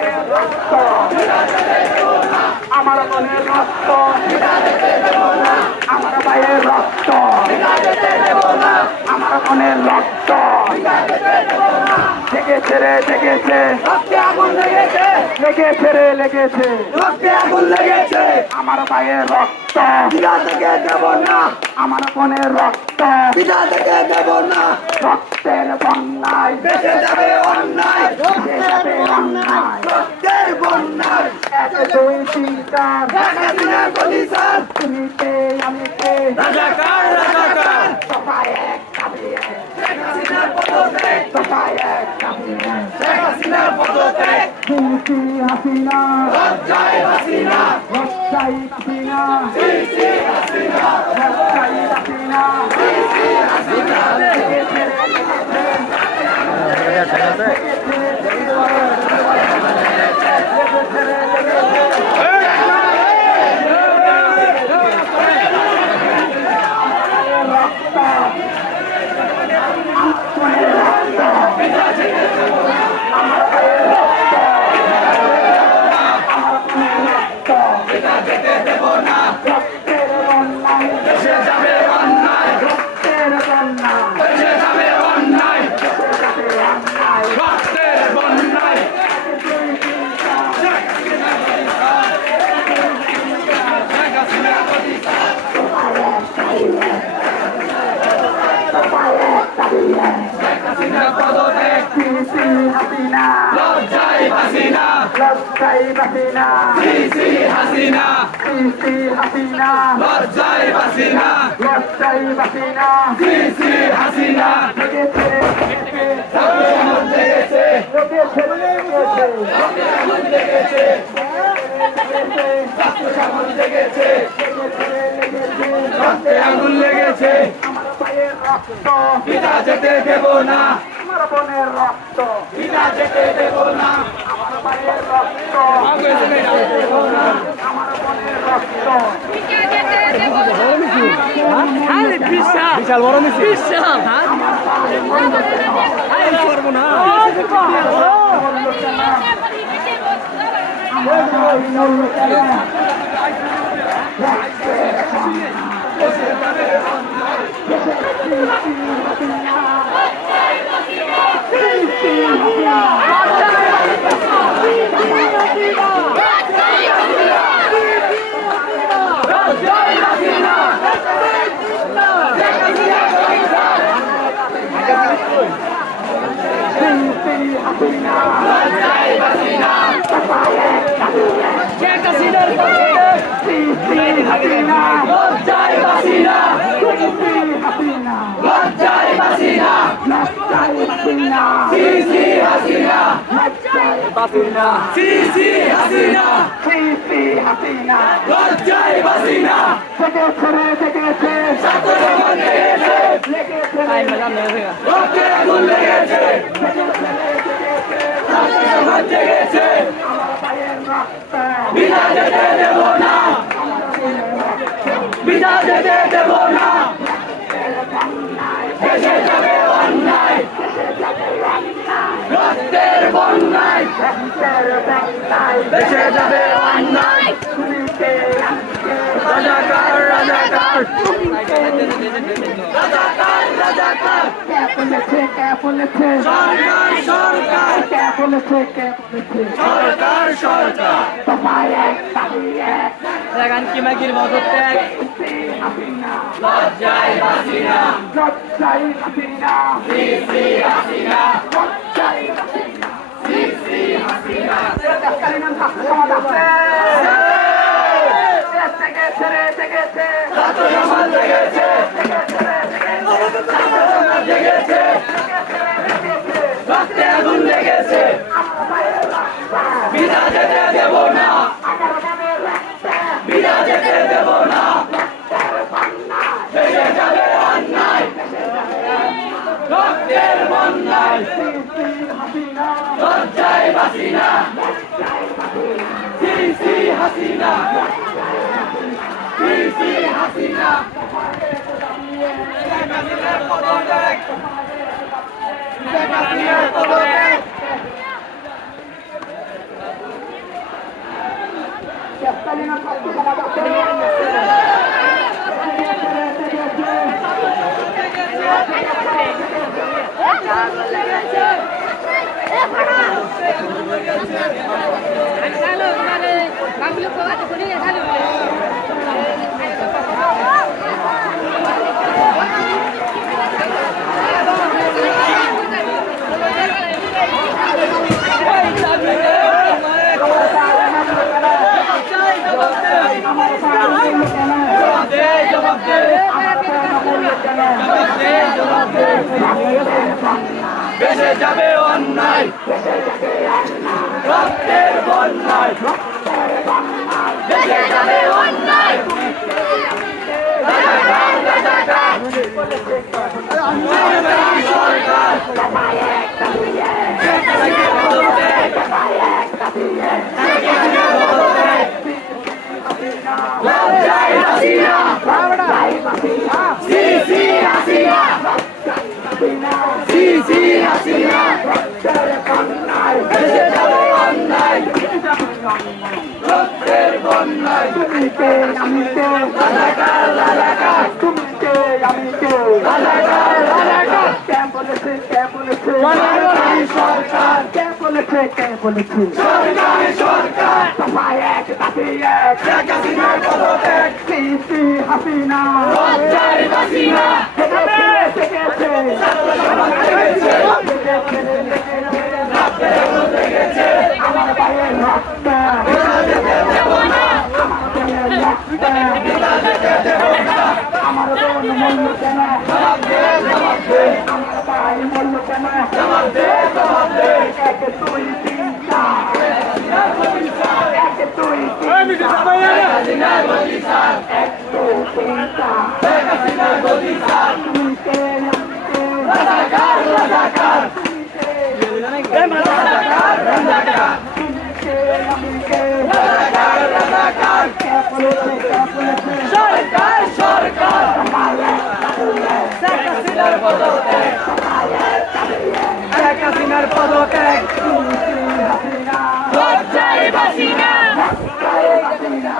ভাইয়ের রক্ত আমার বোনের রক্ত আমার ভাইয়ের রক্ত আমার বোনের রক্ত লেগেছে রে লেগেছে লেগেছে রে লেগেছে আগুন লেগেছে আমার ভাইয়ের রক্ত বিনা থেকে দেব না আমার বোনের রক্ত বিনা থেকে দেব না রক্তের বন্যায় বেঁচে যাবে অন্যায় বেঁচে যাবে অন্যায় রক্তের বন্যায় এক দুই তিন চার হাসিনা কলিসার তুমি কে আমি কে রাজাকার রাজাকার সবাই এক দাবি এক শেখ হাসিনার পদত্যাগ সবাই এক দাবি এক শেখ হাসিনার পদত্যাগ সিসি হাসিনা লজ্জায় হাসিনা লজ্জাই হাসিনা সিসি হাসিনা লজ্জাই হাসিনা সিসি হাসিনা লেগেছে রে লেগেছে রক্তের বন্যায় বেঁচে যাবে অন্যায় রক্তের বন্যায় বেঁচে যাবে অন্যায় যাবে অন্যায় রক্তের বন্যায় পদত্যাগ সিসি হাসিনা লজ্জায় হাসিনা লজ্জাই হাসিনা সিসি হাসিনা সিসি হাসিনা লজ্জায় হাসিনা লজ্জাই হাসিনা সিসি হাসিনা লেগেছে লেগেছে লেগেছে লেগেছে লেগেছে রক্তে আগুন লেগেছে আমার ভাইয়ের রক্ত বিনা যেতে দেব না আমার বোনের রক্ত বিনা যেতে দেব না আমার ভাইয়ের রক্ত আমার বোনের রক্ত বিশাল বড় মিছিল বিশাল পারবো না শেখ হাসিনার লজ্জায় হাসিনা লজ্জায় হাসিনা সিসি হাসিনা সিসি হাসিনা লজ্জায় হাসিনা ছাত্র সমাজ লেগেছে রক্তে আগুন লেগেছে ছাত্র সমাজ লেগেছে বিনা যেতে দেব না বিনা যেতে দেব না দেশে যাবে অন্যায় রক্তের বন্যায় দেশে যাবে অন্যায় রাজাকার রাজাকার রাজাকার রাজাকার সরকার সরকার সরকার সরকার লাগান কি মাগির পদত্যাগ লজ্জায় হাসিনা সিসি হাসিনা সিসি হাসিনা ছাত্র সমাজ লেগেছে ছাত্র সমাজ লেগেছে রক্তে আগুন লেগেছে বিনা যেতে দেব না বিনা যেতে দেব না দেশে যাবে অন্যায় রক্তের বন্যায় লজ্জায় হাসিনা সিসি হাসিনা সিসি হাসিনা শেখ হাসিনার পদত্যাগ শেখ হাসিনার পদত্যাগ তৎকালীন ছাত্র সমাজ আছে বেঁচে যাবে অন্যায় রক্তের বন্যায় বেঁচে যাবে অন্যায় রাজাকার রাজাকার সরকার লজ্জায় হাসিনা সিসি হাসিনা সিসি হাসিনা বেঁচে যাবে অন্যায় রক্তের বন্যায় তুমি কে আমি কে রাজাকার রাজাকার তুমি কে আমি কে রাজাকার রাজাকার কে বলেছে কে বলেছে সরকারি সরকার কে বলেছে কে বলেছে সরকারি সরকার সবাই এক জাতি এক শেখ হাসিনার পদত্যাগ সিসি হাসিনা লজ্জায় হাসিনা আমার ভাইয়ের রক্ত আমার বোন মূল্য কেন আমার ভাই মূল্য কেন এক দুই তিন চার এক দুই তিন এক দুই তিন চার তুমি কে রাজাকার রাজাকার রাজাকার রাজাকার রাজাকার রাজাকার সরকার সরকার শেখ হাসিনার পদত্যাগ শেখ হাসিনার পদত্যাগ লজ্জায় হাসিনা হাসিনা